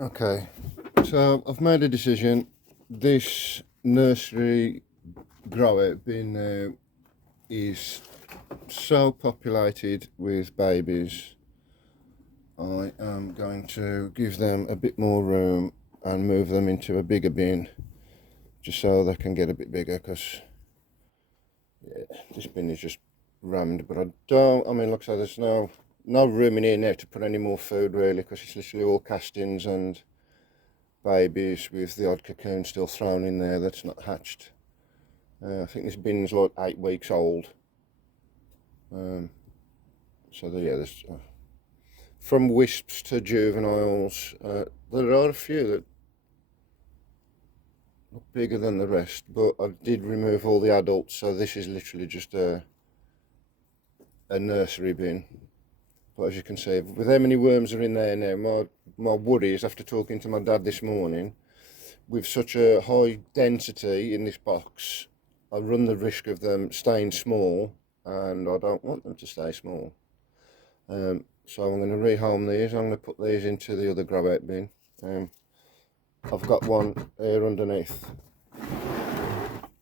Okay, so I've made a decision. This nursery grower bin now is so populated with babies. I am going to give them a bit more room and move them into a bigger bin just so they can get a bit bigger, because this bin is just rammed. But I mean, look, so there's no room in here now to put any more food really, because it's literally all castings and babies with the odd cocoon still thrown in there that's not hatched. I think this bin's like 8 weeks old. So there's from wisps to juveniles. There are a few that look bigger than the rest, but I did remove all the adults, so this is literally just a nursery bin. But as you can see, with how many worms are in there now, my worries after talking to my dad this morning, with such a high density in this box, I run the risk of them staying small, and I don't want them to stay small. So I'm going to rehome these. I'm going to put these into the other grab out bin. I've got one here underneath.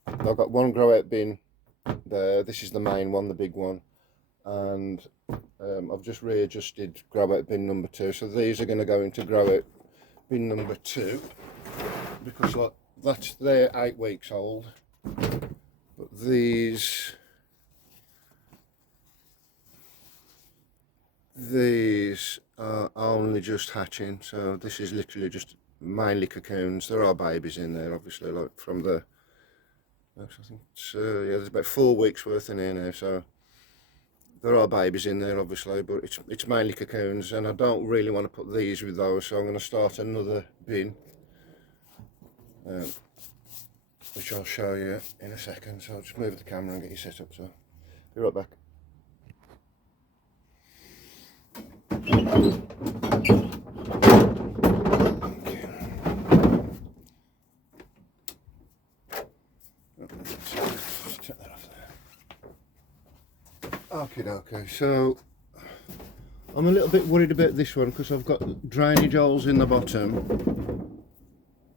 I've got one grow out bin there. This is the main one, the big one, and I've just readjusted grow out bin number 2. So these are going to go into grow out bin number 2, because like they're 8 weeks old, but these are only just hatching. So this is literally just mainly cocoons. There are babies in there, obviously, like from the, I think it's, yeah, there's about 4 weeks worth in here now, so there are babies in there obviously, but it's mainly cocoons, and I don't really want to put these with those, so I'm going to start another bin, which I'll show you in a second. So I'll just move the camera and get you set up, so be right back. Okay, so I'm a little bit worried about this one because I've got drainage holes in the bottom.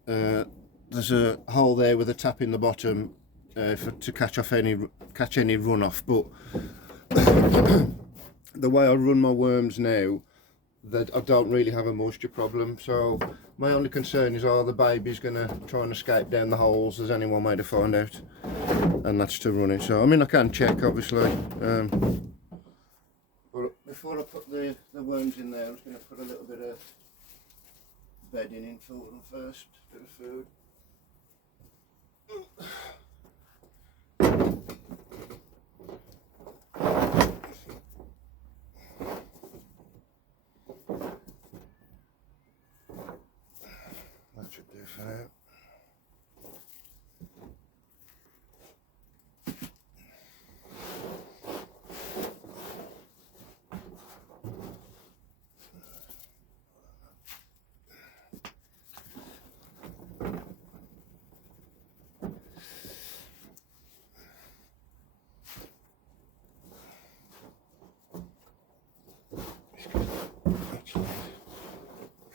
There's a hole there with a tap in the bottom to catch any runoff, but the way I run my worms now, that I don't really have a moisture problem. So my only concern is, are the babies going to try and escape down the holes? There's anyone way to find out, and that's to run it. So I mean, I can check obviously, but before I put the worms in there, I'm just going to put a little bit of bedding in for them first, bit of food. That should do for now.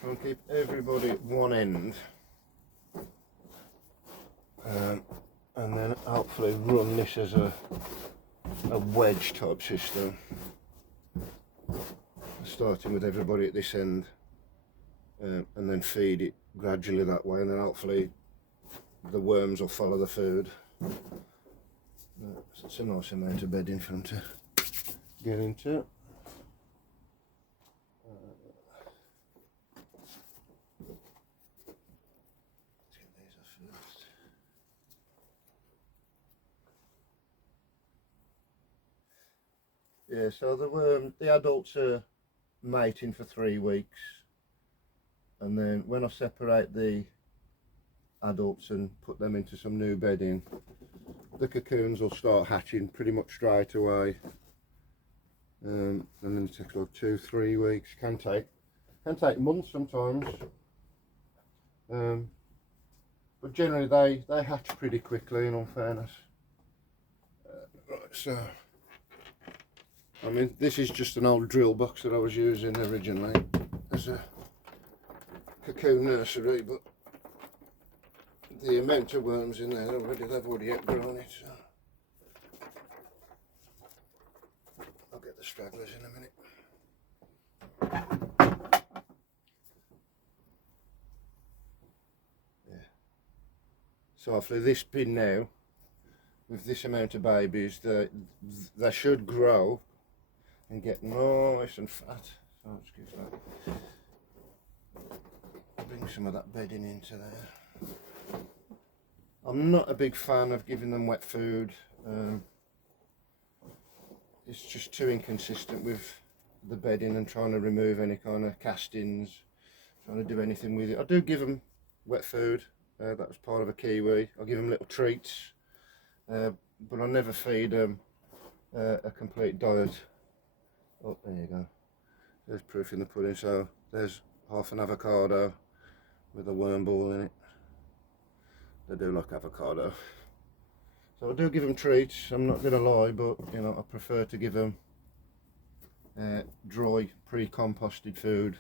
Try and keep everybody at one end, and then hopefully run this as a wedge type system, starting with everybody at this end, and then feed it gradually that way, and then hopefully the worms will follow the food. So it's a nice amount of bedding for them to get into. Yeah, so the adults are mating for 3 weeks, and then when I separate the adults and put them into some new bedding, the cocoons will start hatching pretty much straight away, and then it takes like 2-3 weeks. Can take months sometimes, but generally they hatch pretty quickly, in all fairness. Right, so I mean, this is just an old drill box that I was using originally as a cocoon nursery, but the amount of worms in there already, they've already outgrown it. So I'll get the stragglers in a minute. Yeah. So hopefully this bin now, with this amount of babies, they should grow and get nice and fat. So I'll just give that, bring some of that bedding into there. I'm not a big fan of giving them wet food. It's just too inconsistent with the bedding and trying to remove any kind of castings, trying to do anything with it. I do give them wet food. That was part of a kiwi. I give them little treats, but I never feed them a complete diet. Oh, there you go. There's proof in the pudding. So there's half an avocado with a worm ball in it. They do like avocado. So I do give them treats, I'm not going to lie, but you know, I prefer to give them dry, pre-composted food.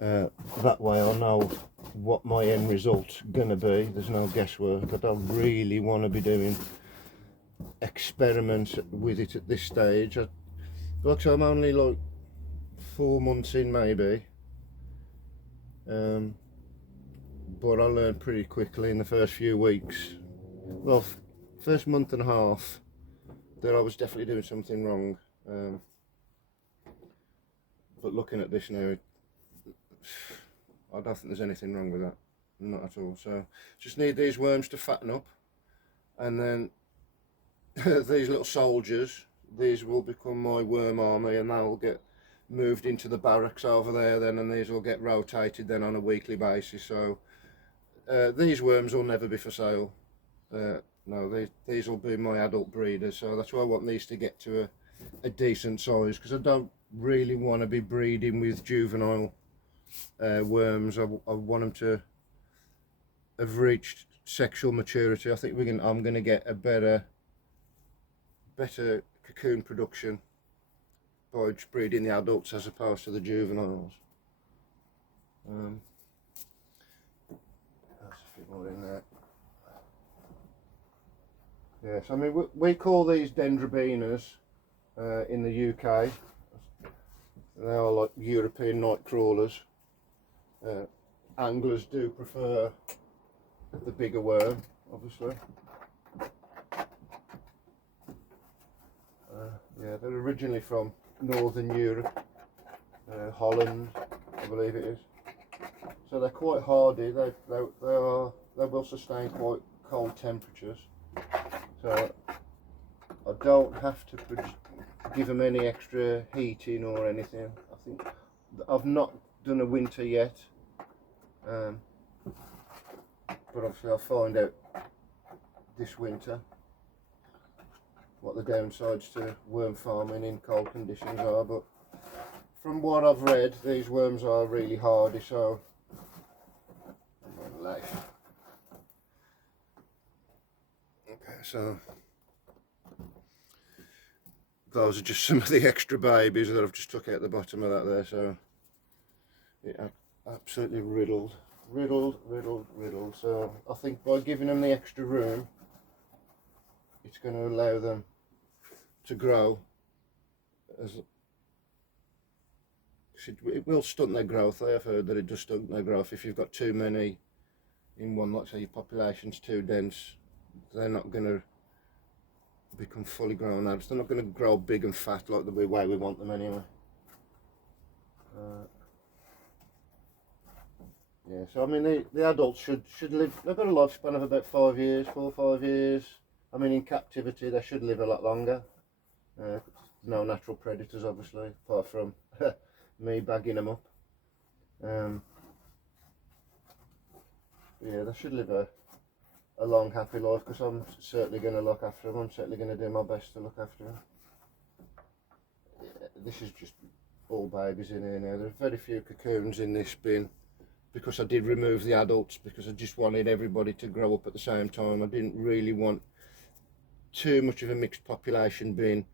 That way I know what my end result's going to be. There's no guesswork. I don't really want to be doing experiments with it at this stage. Like I'm only like 4 months in maybe. But I learned pretty quickly in the first few weeks, well, first month and a half, that I was definitely doing something wrong. But looking at this now, I don't think there's anything wrong with that, not at all. So just need these worms to fatten up, and then these little soldiers, these will become my worm army, and they'll get moved into the barracks over there then, and these will get rotated then on a weekly basis. So these worms will never be for sale. No, these will be my adult breeders, so that's why I want these to get to a decent size, because I don't really want to be breeding with juvenile worms. I want them to have reached sexual maturity. I think I'm going to get a better cocoon production by just breeding the adults as opposed to the juveniles. There's a few more in there. Yes, I mean we call these dendrobinas in the UK. They are like European night crawlers. Anglers do prefer the bigger worm, obviously. Yeah, they're originally from Northern Europe, Holland, I believe it is. So they're quite hardy. They will sustain quite cold temperatures. So I don't have to give them any extra heating or anything. I think I've not done a winter yet, but obviously I'll find out this winter what the downsides to worm farming in cold conditions are. But from what I've read, these worms are really hardy, so life. Okay, so those are just some of the extra babies that I've just took out the bottom of that there. So yeah, absolutely riddled. So I think by giving them the extra room, it's going to allow them to grow. It will stunt their growth. I have heard that it does stunt their growth. If you've got too many in one, like say your population's too dense, they're not going to become fully grown adults. They're not going to grow big and fat like the way we want them anyway. Yeah, so I mean the adults should live, they've got a lifespan of about 4 or 5 years. I mean in captivity they should live a lot longer. No natural predators obviously, apart from me bagging them up. Yeah, they should live a long happy life, because I'm certainly going to look after them. I'm certainly going to do my best to look after them. Yeah, this is just all babies in here now. There are very few cocoons in this bin, because I did remove the adults because I just wanted everybody to grow up at the same time. I didn't really want too much of a mixed population bin.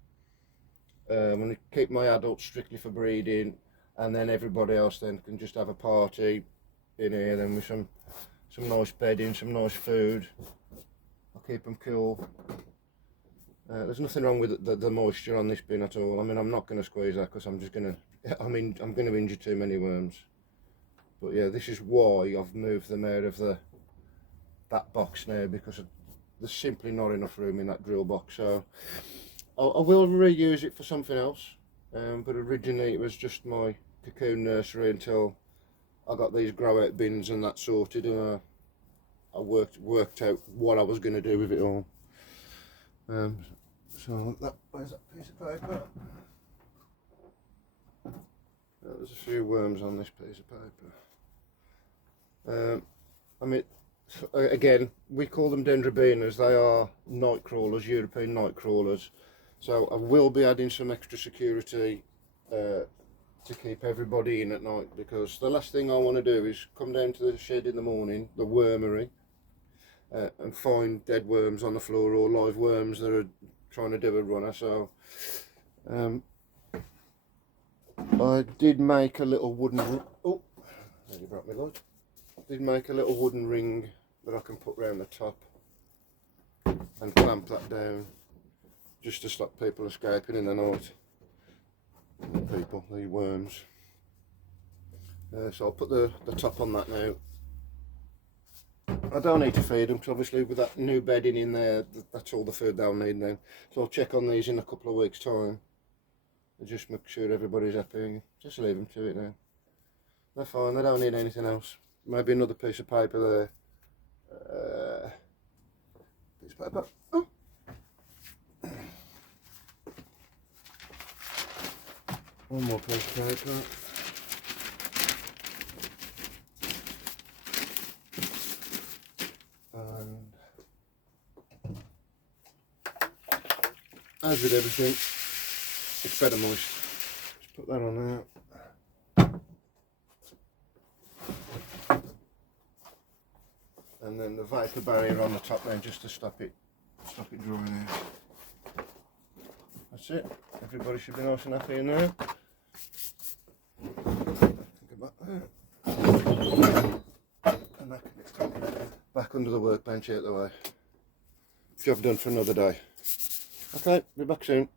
I'm going to keep my adults strictly for breeding, and then everybody else then can just have a party in here then with some nice bedding, some nice food. I'll keep them cool. There's nothing wrong with the moisture on this bin at all. I mean, I'm not going to squeeze that because I'm just going to, I'm going to injure too many worms. But yeah, this is why I've moved them out of that box now, because there's simply not enough room in that drill box. So I will reuse it for something else. But originally it was just my cocoon nursery until I got these grow out bins and that sorted, and I worked out what I was going to do with it all. So where's that piece of paper? There's a few worms on this piece of paper. I mean, again, we call them dendrobinas. They are night crawlers, European night crawlers. So I will be adding some extra security to keep everybody in at night, because the last thing I want to do is come down to the shed in the morning, the wormery, and find dead worms on the floor or live worms that are trying to do a runner. So I did make a little wooden, oh, nearly broke my light. Did make a little wooden ring that I can put round the top and clamp that down, just to stop people escaping in the night. The worms. So I'll put the top on that now. I don't need to feed them, because obviously with that new bedding in there, that's all the food they'll need now. So I'll check on these in a couple of weeks' time and just make sure everybody's happy. Just leave them to it now. They're fine, they don't need anything else. Maybe another piece of paper there. Piece of paper. Oh. One more piece of paper. And as with everything, it's better moist. Just put that on there. And then the vapor barrier on the top there, just to stop it drying out. That's it. Everybody should be nice and happy in there. Think about that. And that can be back under the workbench out the way. Job done for another day. Okay, be back soon.